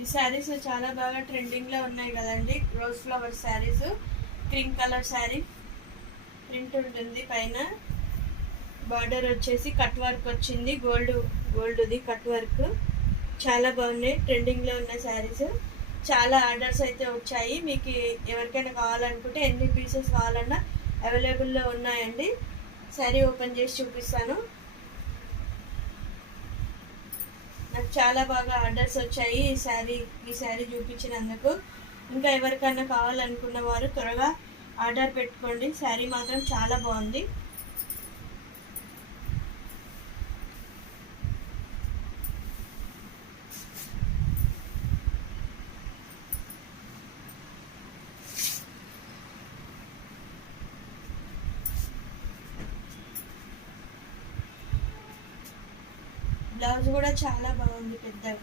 ఈ శారీస్ చాలా బాగా ట్రెండింగ్లో ఉన్నాయి కదండి. Rose flower saris, cream colour sari, print ఉంటుంది పైన. బార్డర్ వచ్చేసి కట్ వర్క్ వచ్చింది, గోల్డ్ది కట్ వర్క్. చాలా బాగున్నాయి, ట్రెండింగ్లో ఉన్న శారీస్. చాలా ఆర్డర్స్ అయితే వచ్చాయి. మీకు ఎవరికైనా కావాలనుకుంటే ఎన్ని పీసెస్ కావాలన్నా అవైలబుల్లో ఉన్నాయండి. శారీ ఓపెన్ చేసి చూపిస్తాను. నాకు చాలా బాగా ఆర్డర్స్ వచ్చాయి ఈ శారీ చూపించినందుకు. ఇంకా ఎవరికైనా కావాలనుకున్న వారు త్వరగా ఆర్డర్ పెట్టుకోండి. శారీ మాత్రం చాలా బాగుంది. బ్లౌజ్ కూడా చాలా బాగుంది పెద్దగా.